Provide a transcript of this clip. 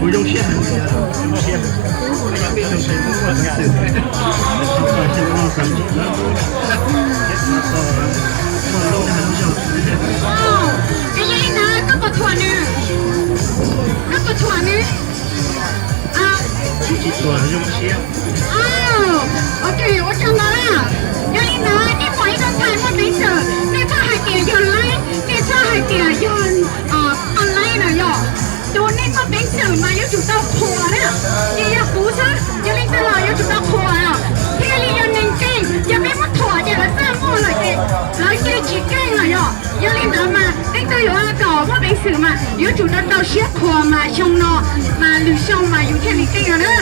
我用线很多，用线，那边都是不管是，那头发是往上去，然后也拿到了，弄得很小只。哦，这里呢ก็不错呢，ก็不错呢，啊。自己做的用线。哦，OK，我讲到了。这里呢，你买一个菜我没事，你ถ้าให้เตียยนไลน์นี่ถ้าให้เตียยนออนไลน์นะย่อตัวนี้ก็เป็นสื่อมาอยู่จุด到ครัวเนี่ยนี่อย่าปูซะอย่าเล่นตลอดอยู่จุด到ครัวอ่ะที่เรียนจริงๆอย่าไม่มาถั่วอย่ามาสร้างมั่วเลยเด็กแล้วเจ๊จีเก่งอ่ะย่อย่าเล่นน้ำมาเด็กตัวอยู่อ่ะก่อว่าเป็นสื่อมาอยู่จุด到เชี่ยครัวมาชงนอมาหรือชงมาอยู่ที่นี่เก่งอ่ะเนอะ